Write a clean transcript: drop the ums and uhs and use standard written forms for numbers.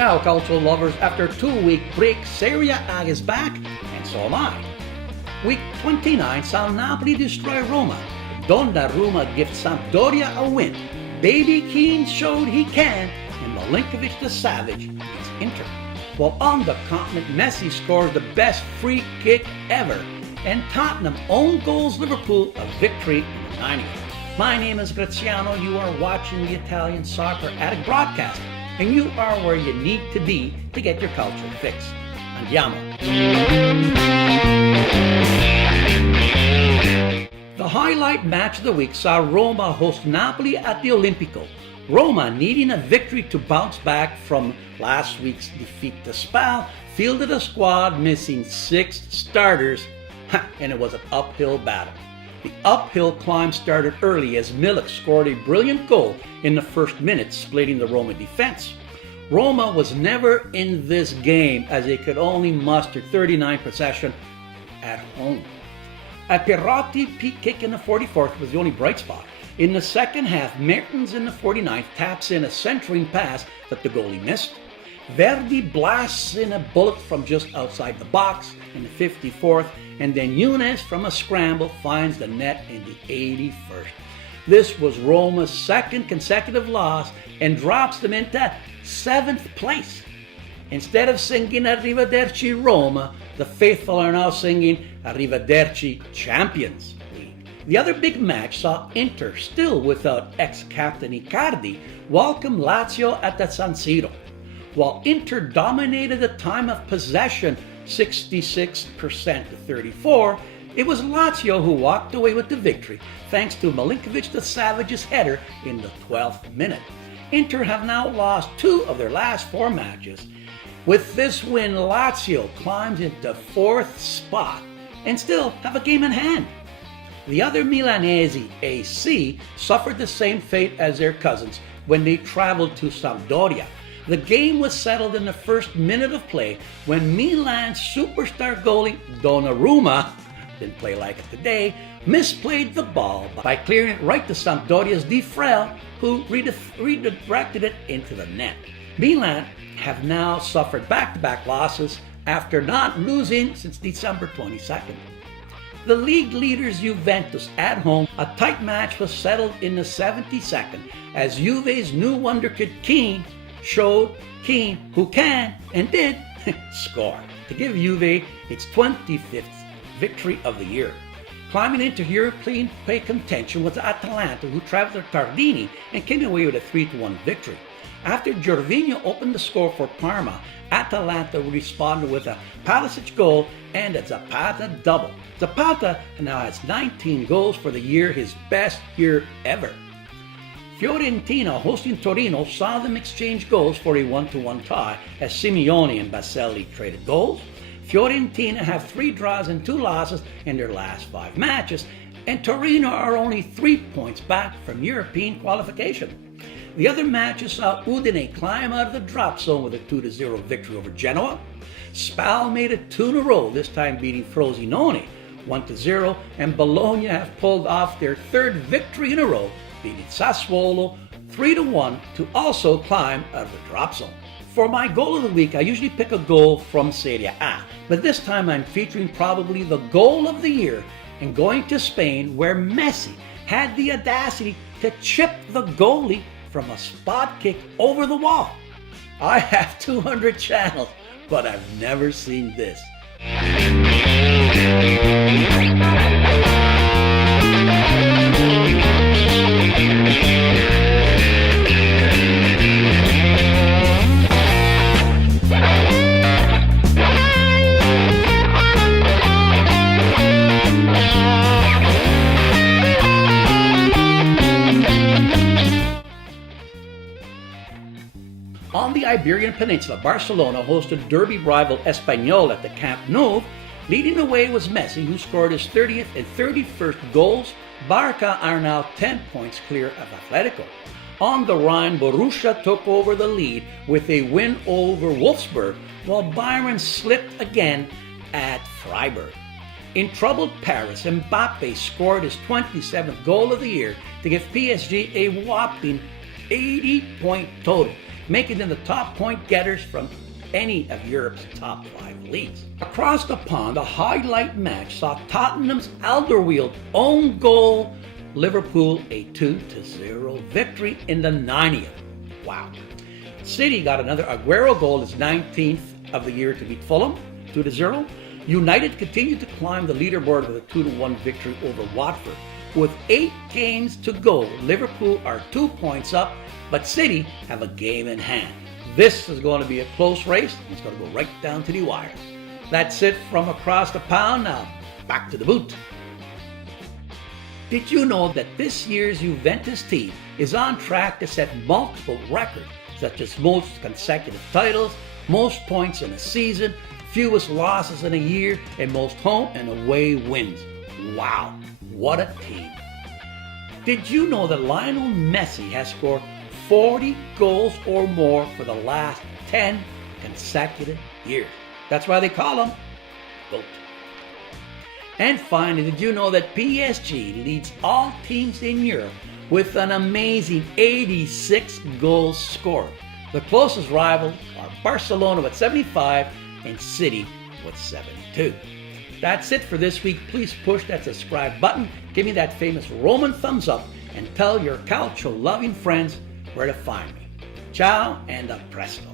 Ciao calcio lovers, after 2-week break, Serie A is back, and so am I. Week 29 saw Napoli destroy Roma. Donnarumma gives Sampdoria a win. Baby Keane showed he can, and Milinkovic the Savage is Inter. While on the continent, Messi scores the best free kick ever, and Tottenham own goals Liverpool a victory in the 90th. My name is Graziano, you are watching the Italian Soccer Addict broadcast, and you are where you need to be to get your culture fixed. Andiamo! The highlight match of the week saw Roma host Napoli at the Olimpico. Roma, needing a victory to bounce back from last week's defeat to Spal, fielded a squad missing 6 starters, and it was an uphill battle. The uphill climb started early as Milik scored a brilliant goal in the first minute, splitting the Roma defense. Roma was never in this game as they could only muster 39 possession at home. A Perotti peak kick in the 44th was the only bright spot. In the second half, Mertens in the 49th taps in a centering pass that the goalie missed. Verdi blasts in a bullet from just outside the box in the 54th, and then Younes from a scramble finds the net in the 81st. This was Roma's second consecutive loss and drops them into 7th place. Instead of singing Arrivederci Roma, the faithful are now singing Arrivederci Champions League. The other big match saw Inter, still without ex-captain Icardi, welcome Lazio at the San Siro. While Inter dominated the time of possession 66% to 34%, it was Lazio who walked away with the victory thanks to Milinkovic the Savage's header in the 12th minute. Inter have now lost 2 of their last 4 matches. With this win, Lazio climbs into 4th spot and still have a game in hand. The other Milanese, AC, suffered the same fate as their cousins when they traveled to Sampdoria. The game was settled in the first minute of play when Milan's superstar goalie Donnarumma, didn't play like it today, misplayed the ball by clearing it right to Sampdoria's Di Frel, who redirected it into the net. Milan have now suffered back-to-back losses after not losing since December 22nd. The league leaders Juventus at home, a tight match was settled in the 72nd as Juve's new wonder kid Keane showed Keane who can and did score to give Juve its 25th victory of the year. Climbing into European play contention was Atalanta, who traveled to Tardini and came away with a 3-1 victory. After Gervinho opened the score for Parma, Atalanta responded with a Palicic goal and a Zapata double. Zapata now has 19 goals for the year, his best year ever. Fiorentina, hosting Torino, saw them exchange goals for a 1-1 tie as Simeone and Baselli traded goals. Fiorentina have 3 draws and 2 losses in their last 5 matches, and Torino are only 3 points back from European qualification. The other matches saw Udine climb out of the drop zone with a 2-0 victory over Genoa. Spal made it 2 in a row, this time beating Frosinone 1-0, and Bologna have pulled off their 3rd victory in a row, beating Sassuolo 3-1 to also climb out of the drop zone. For my goal of the week, I usually pick a goal from Serie A, but this time I'm featuring probably the goal of the year and going to Spain, where Messi had the audacity to chip the goalie from a spot kick over the wall. I have 200 channels, but I've never seen this. On the Iberian Peninsula, Barcelona hosted derby rival Espanyol at the Camp Nou. Leading the way was Messi, who scored his 30th and 31st goals. Barca are now 10 points clear of Atletico. On the Rhine, Borussia took over the lead with a win over Wolfsburg, while Bayern slipped again at Freiburg. In troubled Paris, Mbappe scored his 27th goal of the year to give PSG a whopping 80-point total. making them the top point getters from any of Europe's top 5 leagues. Across the pond, a highlight match saw Tottenham's Alderweireld own goal Liverpool a 2-0 victory in the 90th. Wow. City got another Aguero goal, his 19th of the year, to beat Fulham 2-0. United continued to climb the leaderboard with a 2-1 victory over Watford. With 8 games to go, Liverpool are 2 points up, but City have a game in hand. This is going to be a close race. It's going to go right down to the wires. That's it from across the pond. Now, back to the boot. Did you know that this year's Juventus team is on track to set multiple records, such as most consecutive titles, most points in a season, fewest losses in a year, and most home and away wins? Wow, what a team. Did you know that Lionel Messi has scored 40 goals or more for the last 10 consecutive years? That's why they call him GOAT. And finally, did you know that PSG leads all teams in Europe with an amazing 86 goals scored? The closest rivals are Barcelona with 75 and City with 72. That's it for this week. Please push that subscribe button, give me that famous Roman thumbs up, and tell your calcio-loving friends where to find me. Ciao and a presto.